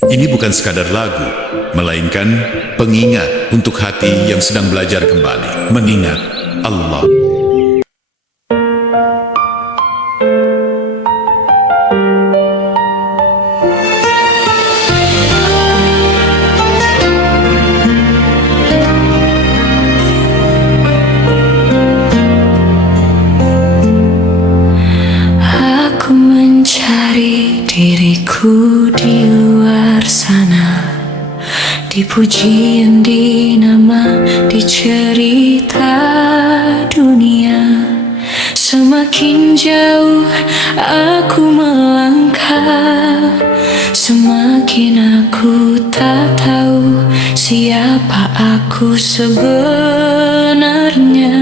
Ini bukan sekadar lagu, melainkan pengingat untuk hati yang sedang belajar kembali mengingat Allah. Aku mencari diriku di luar sana, di pujian, di nama, di cerita dunia. Semakin jauh aku melangkah, semakin aku tak tahu siapa aku sebenarnya.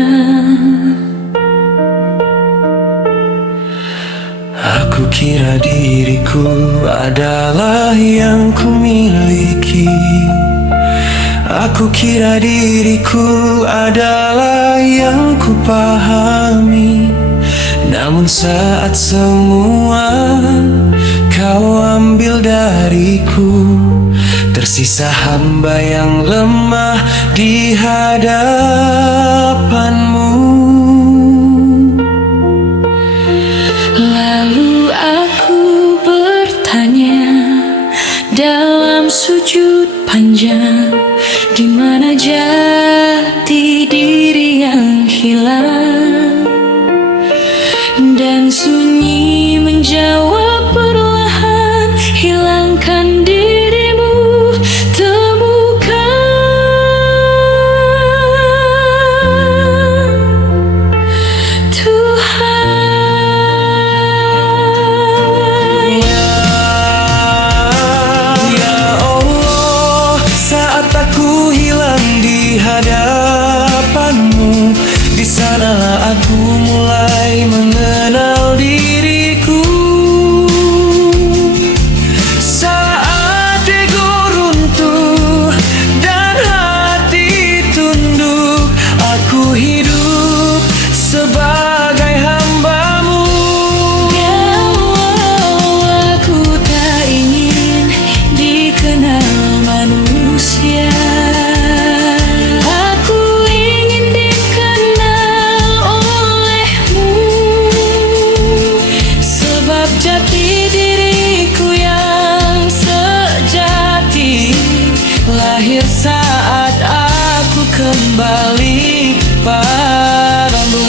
Aku kira diriku adalah yang ku miliki. Aku kira diriku adalah yang ku pahami. Namun saat semua kau ambil dariku, tersisa hamba yang lemah di hadapanmu. Lalu aku bertanya dalam sujud panjang, di mana jati diri yang hilang? Dan sunyi menjawab perlahan, hilangkan dirimu, temukan Tuhan. Ya Allah, saat aku hilang di hadapanmu, di sanalah aku mulai mengenal diriku. Saat ego runtuh dan hati tunduk, aku hidup sebagai hambamu. Ya Allah, aku tak ingin dikenal manusia. Aku ingin dikenal olehmu, sebab jati diriku yang sejati lahir saat aku kembali padamu.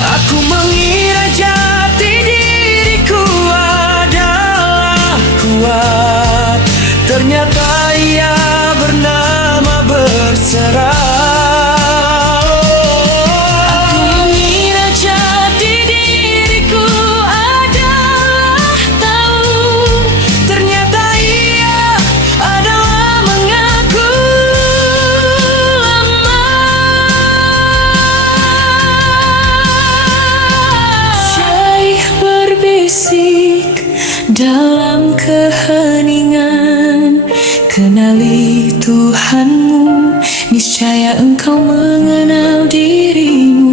Aku mengira jati diriku adalah kuat, ternyata ia bernama berserah. Aku mengira jati diriku adalah tahu, Ternyata ia adalah mengaku lemah. Syaikh berbisik dalam keheningan, kenali Tuhanmu, niscaya engkau mengenal dirimu.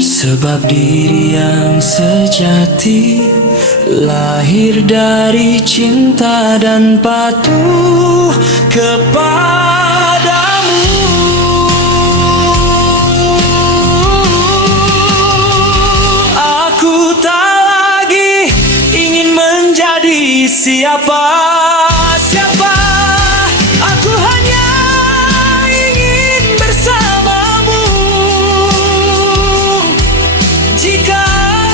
Sebab diri yang sejati lahir dari cinta dan patuh kepadamu. Aku tak lagi ingin menjadi siapa-siapa. Aku hanya ingin bersamamu. Jika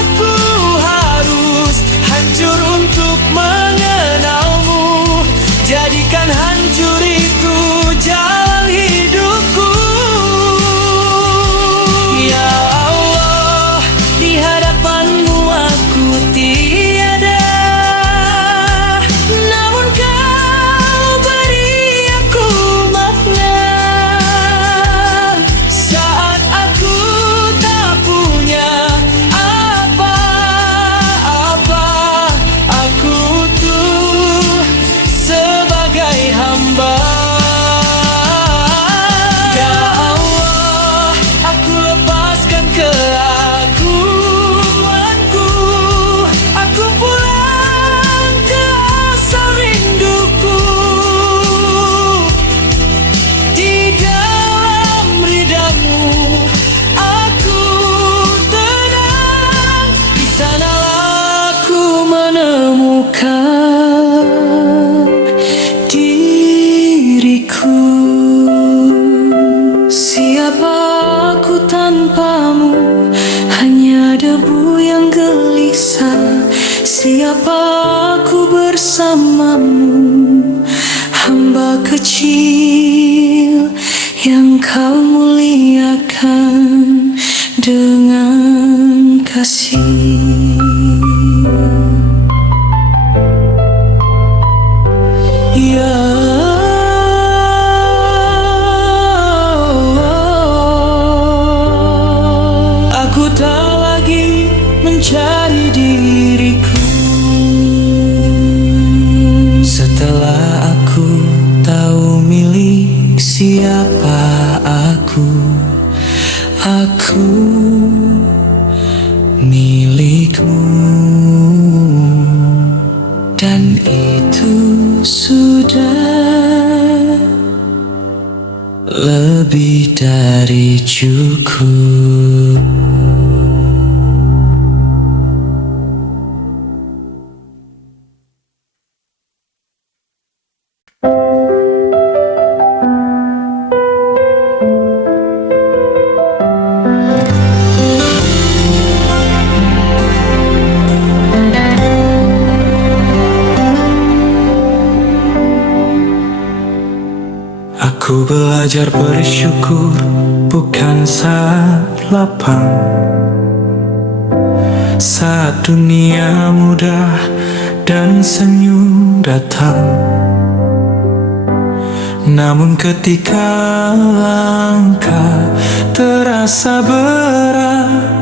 aku harus hancur untuk mengenalmu, jadikan hancur itu jalan hidupku. Ya Allah, di hadapanmu aku tiada, namun dan itu sudah lebih dari cukup. Aku belajar bersyukur bukan saat lapang, saat dunia mudah dan senyum datang. Namun ketika langkah terasa berat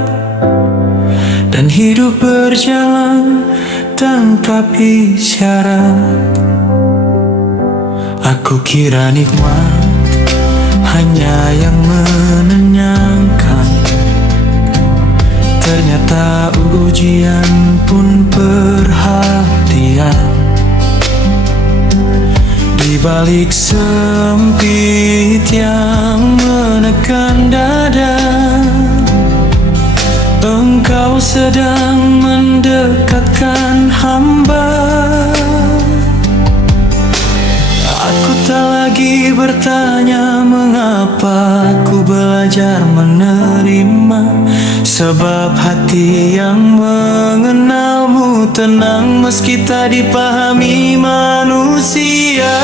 dan hidup berjalan tanpa isyarat, aku kira nikmat hanya yang menenangkan. Ternyata ujian pun perhatian. Di balik sempit yang menekan dada, Engkau sedang mendekatkan hamba. Aku tak lagi bertanya mengapa, ku belajar menerima. Sebab hati yang mengenalmu tenang meski tak dipahami manusia.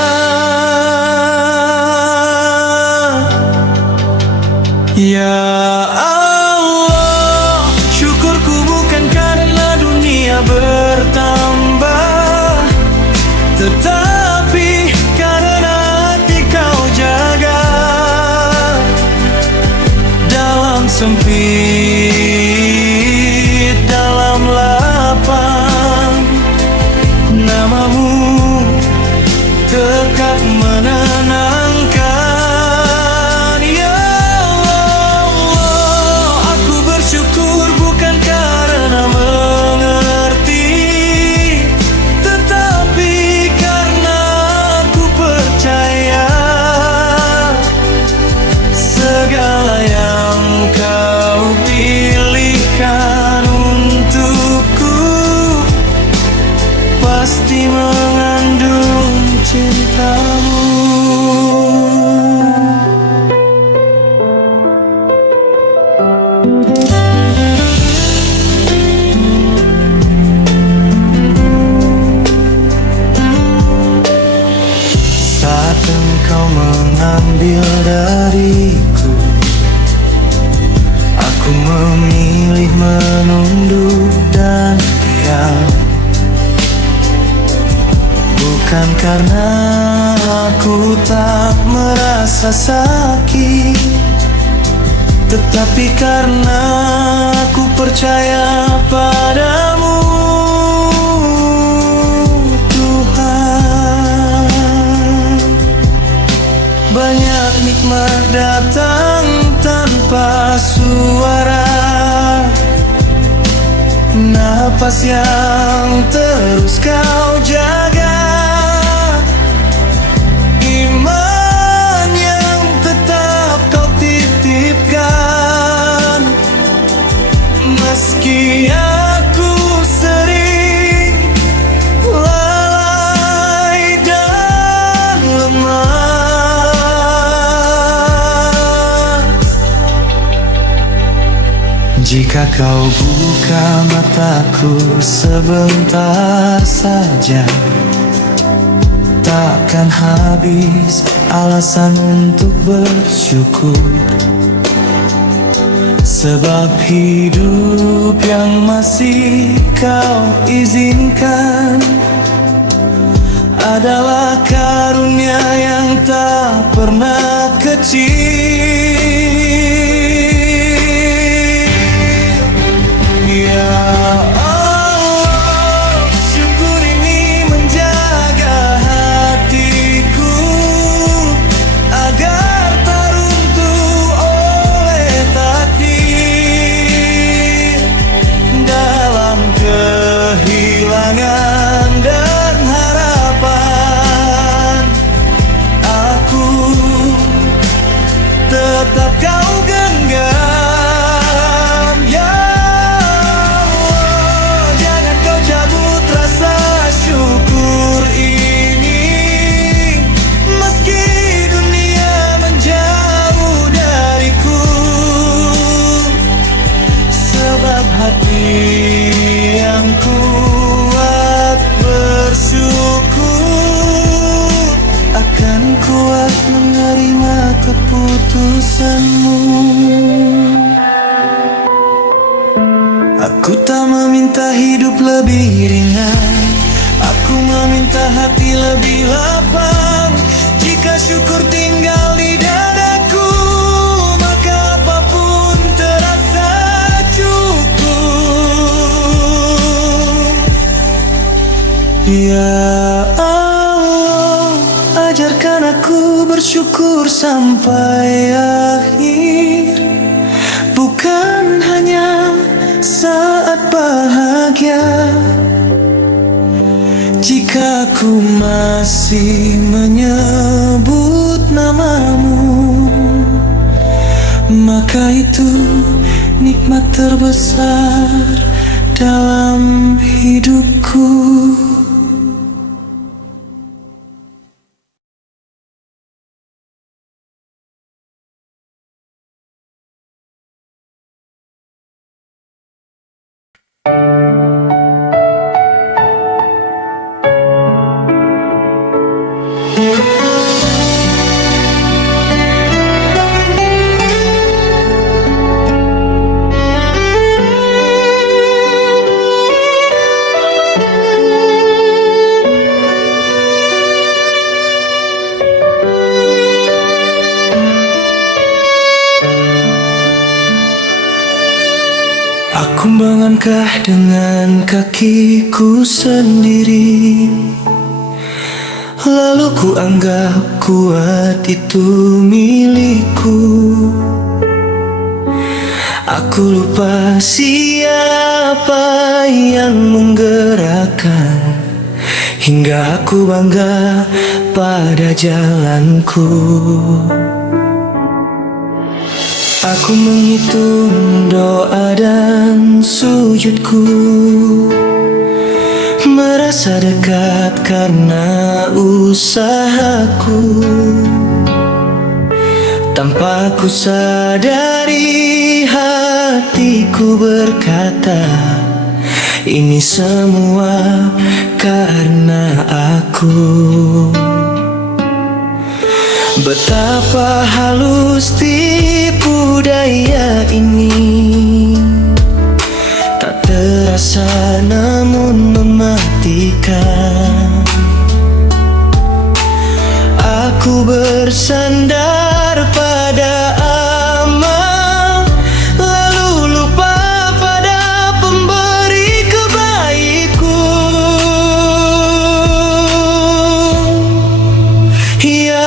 Ya Allah, syukurku bukan karena dunia bertambah, tetapi karena hati kau jaga. Dalam sempit, dalam lapang, namamu dekat menenangkan. Ya Allah, aku bersyukur bukan karena mengerti, tetapi karena aku percaya segala yang kau pilihkan untukku pasti mengandung cintamu. Saat engkau mengambil dariku, aku memilih menunduk dan diam. Bukan karena aku tak merasa sakit, tetapi karena aku percaya padamu, Tuhan. Banyak nikmat datang tanpa suara, napas yang terus kau jaga, iman yang tetap kau titipkan. Meski aku sering lalai dan lemah, jika kau buka mataku sebentar saja, takkan habis alasan untuk bersyukur. Sebab hidup yang masih kau izinkan adalah karunia yang tak pernah kecil. Ya Allah, syukur ini menjaga hatiku agar tak runtuh oleh takdir dalam kehilangan dan keputusanmu. Aku tak meminta hidup lebih ringan, aku meminta hati lebih lapang. Jika syukur tinggal di dadaku, maka apapun terasa cukup. Ya Allah, ajarkan aku bersyukur sampai akhir, bukan hanya saat bahagia. Jika aku masih menyebut namamu, maka itu nikmat terbesar dalam hidupku. Aku melangkah dengan kakiku sendiri, lalu ku anggap kuat itu milikku. Aku lupa siapa yang menggerakkan, hingga aku bangga pada jalanku. Aku menghitung doa dan sujudku, merasa dekat karena usahaku. Tanpa ku sadari, hatiku berkata, ini semua karena aku. Betapa halus tipu daya ini, tak terasa namun mematikan. Aku bersandar pada amal, lalu lupa pada pemberi kebaiku. Ya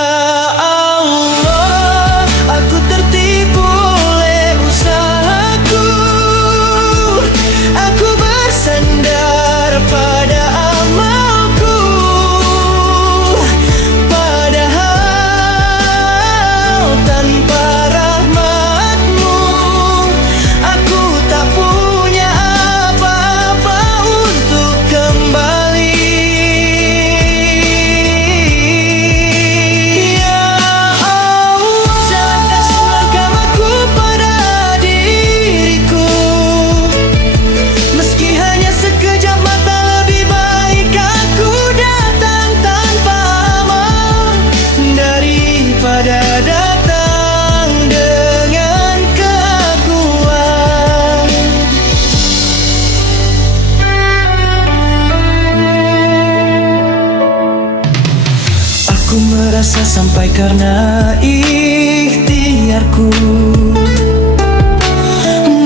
merasa sampai karena ikhtiarku,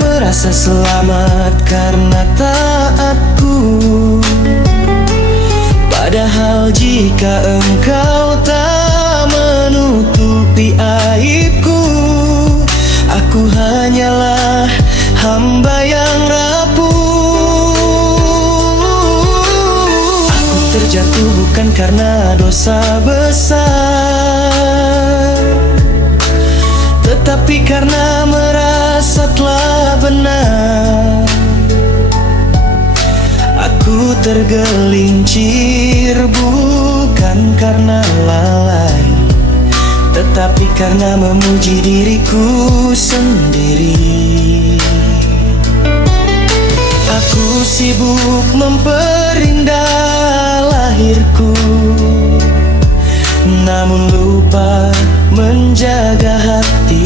merasa selamat karena taatku. Padahal jika engkau tak menutupi aibku, aku hanyalah hamba yang rapuh. Aku terjatuh bukan karena dosa besar, tetapi karena merasa telah benar. Aku tergelincir bukan karena lalai, tetapi karena memuji diriku sendiri. Aku sibuk memperindah lahirku, namun lupa menjaga hati.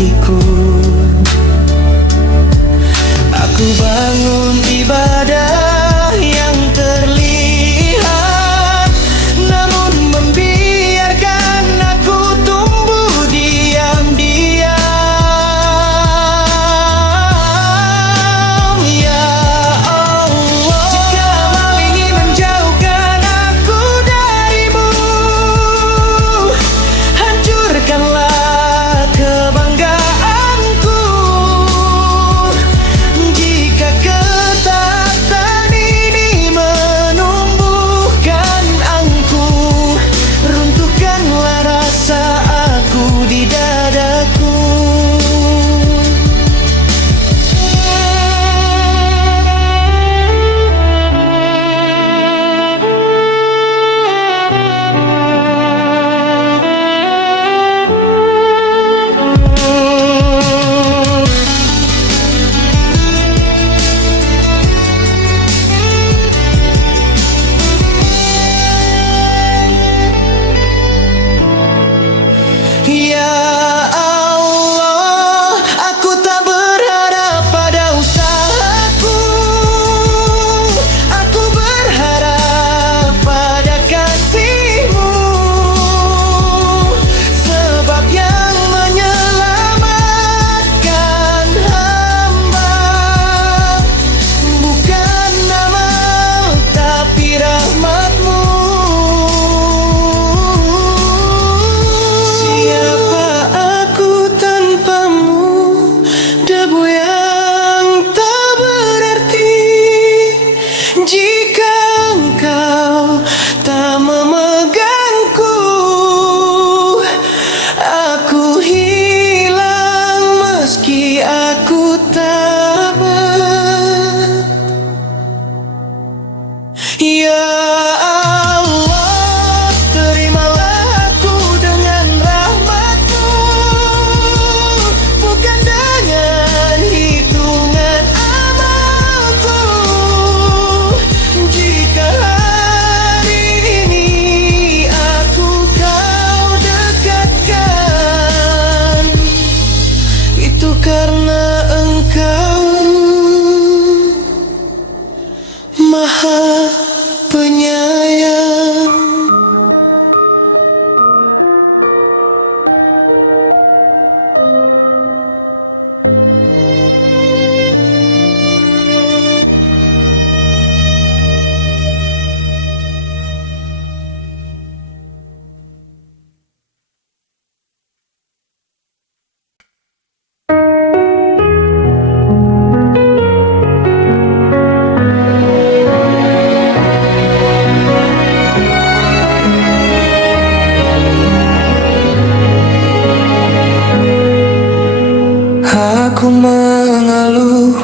Aku mengeluh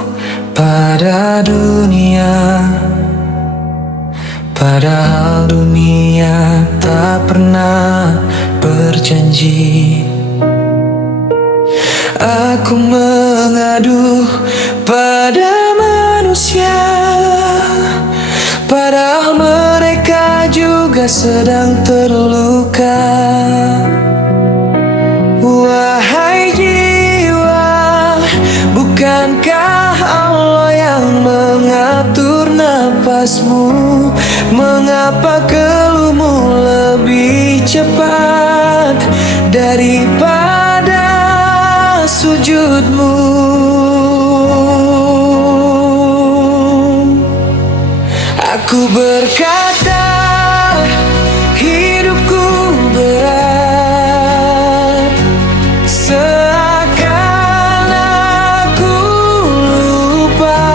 pada dunia, padahal dunia tak pernah berjanji. Aku mengadu pada manusia, padahal mereka juga sedang terluka. Wahai jiwa, bukankah Allah yang mengatur napasmu? Mengapa keluhmu lebih cepat daripada sujudmu? Aku berkata, hidupku berat, seakan aku lupa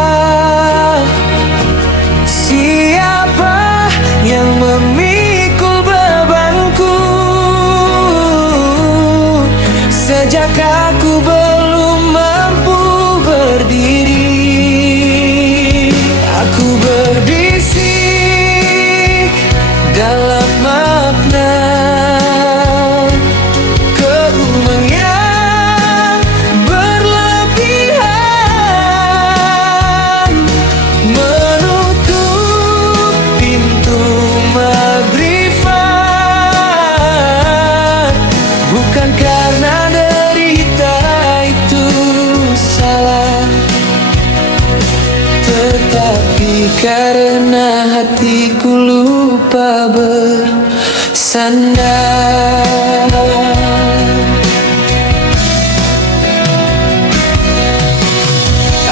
siapa yang memikul bebanku. Sejak aku belum mampu berdiri, aku berbisik dalam makna keruman yang berlebihan, menutup pintu magrifat. Bukan karena derita itu salah, tetapi karena hatiku lupa bersandar.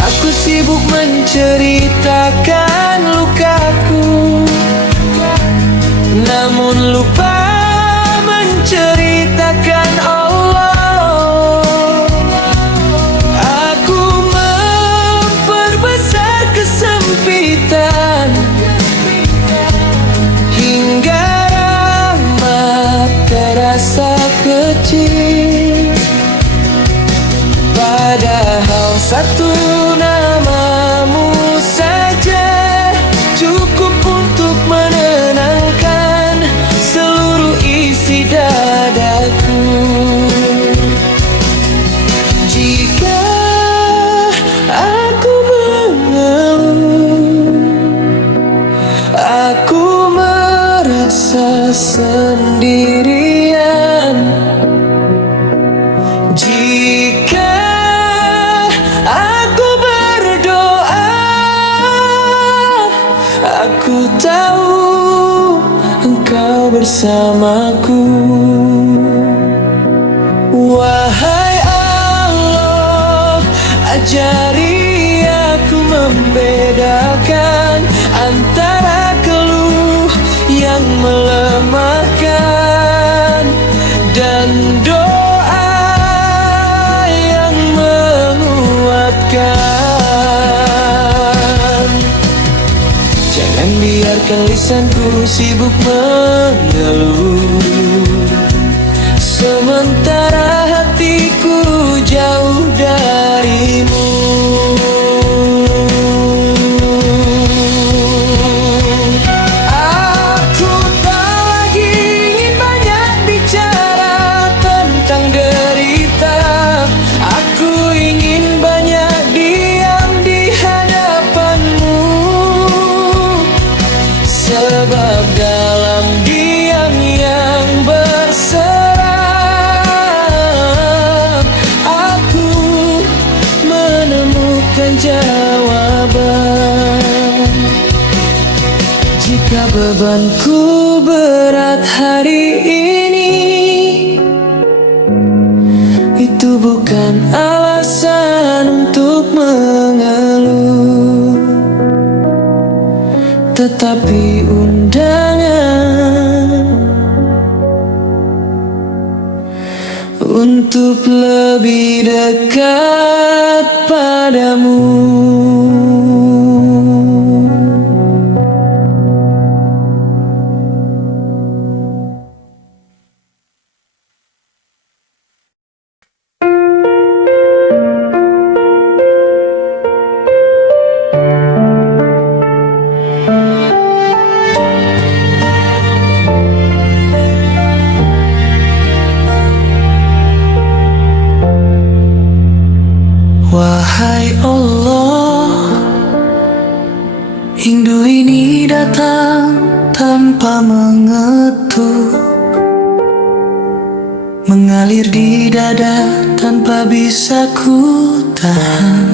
Aku sibuk menceritakan lukaku, namun lupa menceritakan Allah. Aku memperbesar kesempitan hingga rahmat terasa kecil, padahal satu namamu saja cukup untuk menenangkan seluruh isi dadaku. Jika aku mengeluh, aku merasa sendirian. Jika aku berdoa, aku tahu Engkau bersamaku. Wahai Allah, ajari aku membedakan antara keluh yang melemahkan dan doa yang menguatkan. Jangan biarkan lisanku sibuk mengeluh, sementara hatiku jauh darimu. Aku tak lagi ingin banyak bicara tentang derita. Aku ingin banyak diam di hadapanmu, sebab dalam diam yang berseram, aku menemukan jawaban. Jika bebanku berat hari ini, itu bukan alasan untuk mengeluh, tetapi undangan untuk lebih dekat padamu. mengalir di dada tanpa bisa ku tahan.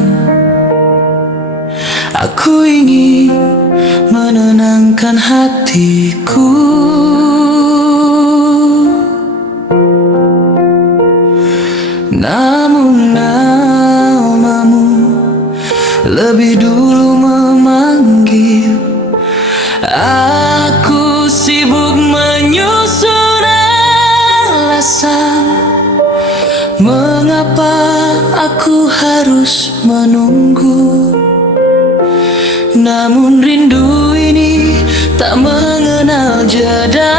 Aku ingin menenangkan hatiku, namun namamu lebih dulu memanggil. Aku sibuk menyusun alasan mengapa aku harus menunggu. Namun rindu ini tak mengenal jeda,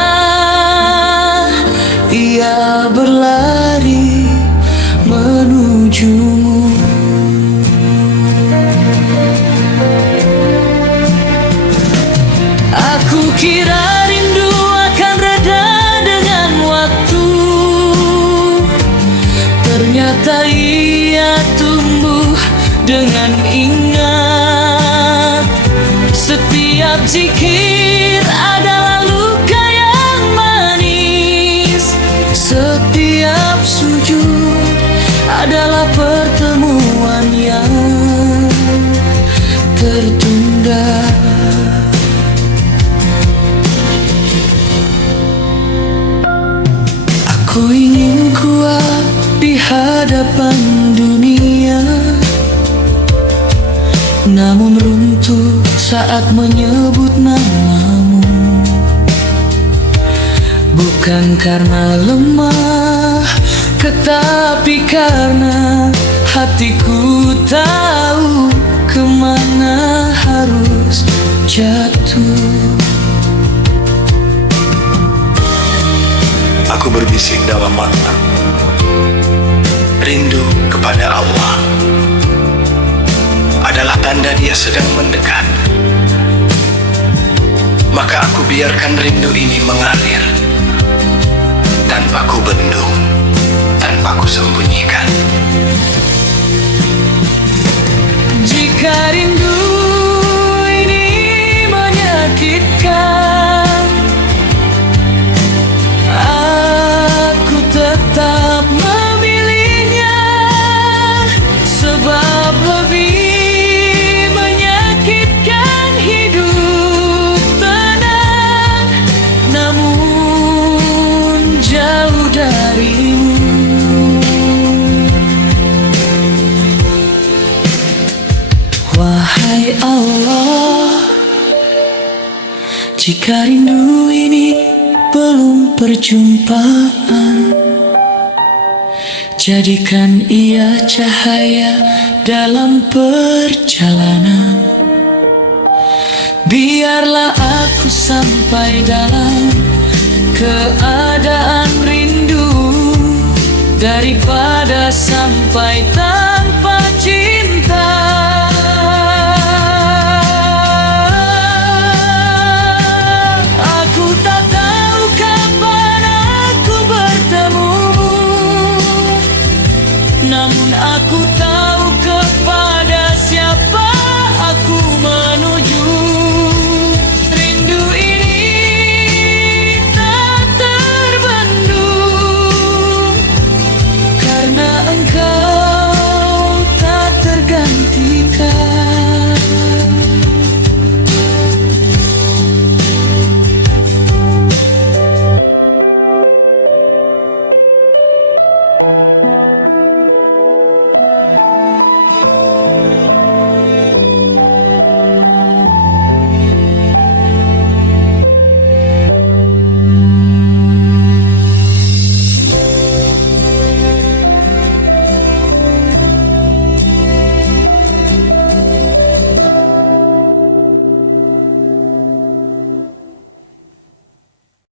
ia berlari menujumu. Aku kira rindu akan reda dengan waktu, ternyata ia tumbuh dengan ingat. Setiap zikir adalah luka yang manis, setiap sujud adalah pertemuan yang tertunda. Aku ingin kuat di hadapan dunia, namun runtuh saat menyebut namamu. Bukan karena lemah, tetapi karena hatiku tahu kemana harus jatuh. Aku berbisik dalam mata, rindu kepada Allah adalah tanda Dia sedang mendekat. Maka aku biarkan rindu ini mengalir, tanpa ku bendung, tanpa ku sembunyikan. Jika rindu ini menyakitkan, aku tetap memilihnya, sebab lebih menyakitkan hidup tenang, namun jauh darimu. Wahai Allah, jika rindu ini belum perjumpaan, jadikan ia cahaya dalam perjalanan. Biarlah aku sampai dalam keadaan rindu, daripada sampai tak